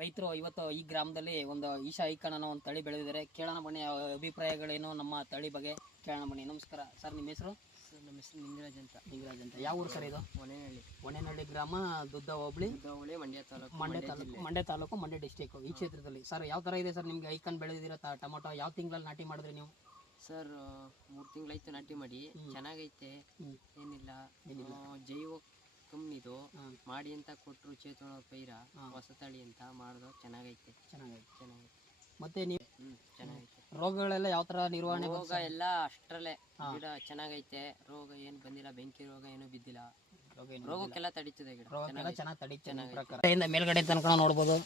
ರೈತರು ಇವತ್ತು ಈ ಗ್ರಾಮದಲ್ಲಿ ಒಂದು ಈಶಾ ಐಕಾನ್ ಅನ್ನೋ ಒಂದು ತಳಿ ಬೆಳೆದಿದ್ದಾರೆ. ಕೇಳೋಣ ಬನ್ನಿ ಅಭಿಪ್ರಾಯಗಳೇನು ನಮ್ಮ ತಳಿ ಬಗ್ಗೆ ಕೇಳೋಣ ಬನ್ನಿ. ನಮಸ್ಕಾರ ಸರ್, ನಿಮ್ಮ ಹೆಸರು? ಸರ್ ನಮ್ಮ ಹೆಸರು ನಿಂಗರಾಜ್ ಅಂತ. ನಿಂಗರಾಜ್ ಅಂತ. ಯಾವ ಊರು ಸರ್ ಇದು? ಒಣೇನಹಳ್ಳಿ ಗ್ರಾಮ, ದುದ್ದ ಹೋಬಳಿ, ಮಂಡ್ಯ ತಾಲೂಕು, ಮಂಡ್ಯ ಡಿಸ್ಟಿಕ್. ಈ ಕ್ಷೇತ್ರದಲ್ಲಿ ಸರ್ ಯಾವ ಥರ ಇದೆ ಸರ್ ನಿಮಗೆ ಐಕಾನ್ ಬೆಳೆದಿದ್ದೀರಾ? ಟೊಮೊಟೊ ಯಾವ ತಿಂಗಳಲ್ಲಿ ನಾಟಿ ಮಾಡಿದ್ರಿ ನೀವು? ಸರ್ 3 ತಿಂಗಳಾಯ್ತು ನಾಟಿ ಮಾಡಿ. ಚೆನ್ನಾಗೈತೆ, ಏನಿಲ್ಲ. ಜೈವ ಕಂಪ್ನಿದು ಮಾಡಿ ಅಂತ ಕೊಟ್ಟರು, ಚೇತನ ಪೈರ ಹೊಸ ತಳಿ ಅಂತ ಮಾಡಿದ್ರು. ಚೆನ್ನಾಗೈತೆ. ಮತ್ತೆ ನೀವು ಚೆನ್ನಾಗೈತೆ. ರೋಗಗಳೆಲ್ಲ ಯಾವ ತರ ನಿರ್ವಹಣೆ? ರೋಗ ಎಲ್ಲ ಅಷ್ಟರಲ್ಲೇ ಗಿಡ ಚೆನ್ನಾಗೈತೆ. ರೋಗ ಏನು ಬಂದಿಲ್ಲ, ಬೆಂಕಿ ರೋಗ ಏನು ಬಿದ್ದಿಲ್ಲ. ರೋಗಕ್ಕೆಲ್ಲ ತಡೀತದೆ ಗಿಡ, ಚೆನ್ನಾಗಿ ತಡೀತದೆ. ಮೇಲ್ಗಡೆ ತನಕ ನೋಡ್ಬೋದು,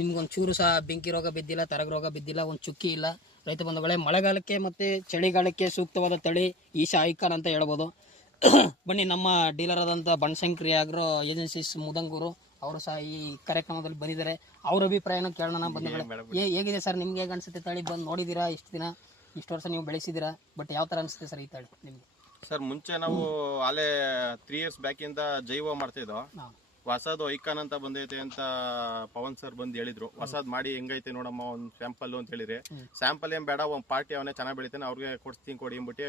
ನಿಮ್ಗೊಂದು ಚೂರು ಸಹ ಬೆಂಕಿ ರೋಗ ಬಿದ್ದಿಲ್ಲ, ತರಗ ರೋಗ ಬಿದ್ದಿಲ್ಲ, ಒಂದು ಚುಕ್ಕಿ ಇಲ್ಲ. ರೈತ ಬಂಧುಗಳೇ, ಮಳೆಗಾಲಕ್ಕೆ ಮತ್ತೆ ಚಳಿಗಾಲಕ್ಕೆ ಸೂಕ್ತವಾದ ತಳಿ ಈಶಾ ಐಕಾನ್ ಅಂತ ಹೇಳ್ಬೋದು. ಬನ್ನಿ, ನಮ್ಮ ಡೀಲರ್ ಆದಂಥ ಬನಶಂಕರಿ ಆಗ್ರೋ ಏಜೆನ್ಸೀಸ್ ಮುದಂಗೂರು ಅವರು ಸಹ ಈ ಕಾರ್ಯಕ್ರಮದಲ್ಲಿ ಬಂದಿದ್ದಾರೆ. ಅವ್ರ ಅಭಿಪ್ರಾಯನ ಕೇಳೋಣ. ಬಂಧುಗಳೇ, ಹೇಗಿದೆ ಸರ್ ನಿಮ್ಗೆ? ಹೇಗೆ ಅನ್ಸುತ್ತೆ ತಳಿ? ಬಂದು ನೋಡಿದ್ದೀರಾ? ಇಷ್ಟು ವರ್ಷ ನೀವು ಬೆಳೆಸಿದ್ದೀರಾ, ಬಟ್ ಯಾವ ಥರ ಅನಿಸುತ್ತೆ ಸರ್ ಈ ತಳಿ ನಿಮ್ಗೆ? ಸರ್, ಮುಂಚೆ ನಾವು ಅಲ್ಲೇ 3 ಇಯರ್ಸ್ ಬ್ಯಾಕ್ ಇಂದ ಜೈವ ಮಾಡ್ತಿದ್ದೋ. ಹೊಸದು ಐಕಾನ್ ಅಂತ ಬಂದೈತೆ ಅಂತ ಪವನ್ ಸರ್ ಬಂದು ಹೇಳಿದ್ರು. ಹೊಸದ್ ಮಾಡಿ ಹೆಂಗೈತೆ ನೋಡಮ್ಮ, ಒಂದು ಸ್ಯಾಂಪಲ್ ಅಂತ ಹೇಳಿರಿ. ಸ್ಯಾಂಪಲ್ ಏನ್ ಬೇಡ, ಒಂದು ಪಾರ್ಟಿ ಅವನೇ ಚೆನ್ನಾಗಿ ಬೆಳಿತಾನೆ, ಅವ್ರಿಗೆ ಕೊಡ್ತೀನಿ ಕೊಡಿ ಅಂದ್ಬಿಟ್ಟು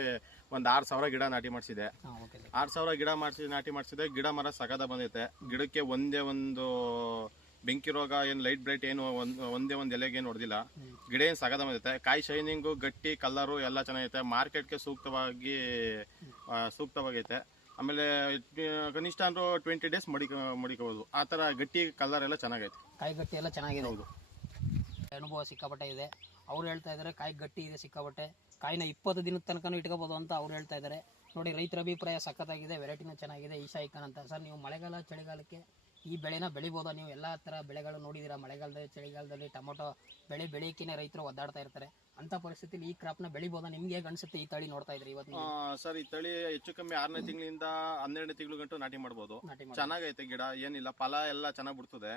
ಒಂದು 6,000 ಗಿಡ ನಾಟಿ ಮಾಡಿಸಿದೆ. 6,000 ಗಿಡ ನಾಟಿ ಮಾಡಿಸಿದೆ. ಗಿಡ ಮರ ಸಗದ ಬಂದೈತೆ. ಗಿಡಕ್ಕೆ ಒಂದೇ ಒಂದು ಬೆಂಕಿ ರೋಗ ಏನು, ಲೈಟ್ ಬ್ರೈಟ್ ಏನು, ಒಂದೇ ಒಂದು ಎಲೆಗೆ ಏನು ಹೊಡೆದಿಲ್ಲ. ಗಿಡ ಏನು ಸಗದ ಬಂದೈತೆ. ಕಾಯಿ ಶೈನಿಂಗು, ಗಟ್ಟಿ, ಕಲರು ಎಲ್ಲ ಚೆನ್ನಾಗೈತೆ. ಮಾರ್ಕೆಟ್ಗೆ ಸೂಕ್ತವಾಗೈತೆ. ಆಮೇಲೆ ಕನಿಷ್ಠ ಅಂದ್ರೆ 20 ಡೇಸ್ ಮಡಿಕೋಬಹುದು. ಆ ಥರ ಗಟ್ಟಿ, ಕಲರ್ ಎಲ್ಲ ಚೆನ್ನಾಗೈತೆ. ಕಾಯಿ ಗಟ್ಟಿ ಎಲ್ಲ ಚೆನ್ನಾಗಿದೆ. ಹೌದು, ಅನುಭವ ಸಿಕ್ಕಾಪಟ್ಟೆ ಇದೆ. ಅವ್ರು ಹೇಳ್ತಾ ಇದ್ದಾರೆ ಕಾಯಿ ಗಟ್ಟಿ ಇದೆ ಸಿಕ್ಕಾಪಟ್ಟೆ. ಕಾಯಿನ 20 ದಿನದ ತನಕ ಇಟ್ಕೋಬಹುದು ಅಂತ ಅವ್ರು ಹೇಳ್ತಾ ಇದ್ದಾರೆ. ನೋಡಿ, ರೈತರ ಅಭಿಪ್ರಾಯ ಸಖತ್ತಾಗಿದೆ. ವೆರೈಟಿನೂ ಚೆನ್ನಾಗಿದೆ, ಈಶಾ ಐಕಾನ್ ಅಂತ. ಸರ್, ನೀವು ಮಳೆಗಾಲ ಚಳಿಗಾಲಕ್ಕೆ ಈ ಬೆಳೆನ ಬೆಳಿಬೋದಾ? ನೀವು ಎಲ್ಲ ಥರ ಬೆಳೆಗಳು ನೋಡಿದ್ದೀರಾ. ಮಳೆಗಾಲದಲ್ಲಿ, ಚಳಿಗಾಲದಲ್ಲಿ ಟೊಮೊಟೊ ಬೆಳೆಯೋಕ್ಕೇ ರೈತರು ಒದ್ದಾಡ್ತಾ ಇರ್ತಾರೆ. ಅಂತ ಪರಿಸ್ಥಿತಿಲಿ ಈ ಕ್ರಾಪ್ನ ಬೆಳಿಬೋದಾ? ನಿಮ್ಗೆ ಹೇಗೆ ಅನ್ಸುತ್ತೆ ಈ ತಳಿ ನೋಡ್ತಾ ಇದ್ರಿ ಇವತ್ತು? ಸರ್, ಈ ತಳಿ ಹೆಚ್ಚು ಕಮ್ಮಿ 6ನೇ ತಿಂಗಳಿಂದ 12ನೇ ತಿಂಗಳು ಗಂಟು ನಾಟಿ ಮಾಡ್ಬೋದು. ಚೆನ್ನಾಗೈತೆ ಗಿಡ, ಏನಿಲ್ಲ, ಫಲ ಎಲ್ಲ ಚೆನ್ನಾಗಿ ಬಿಡ್ತದೆ.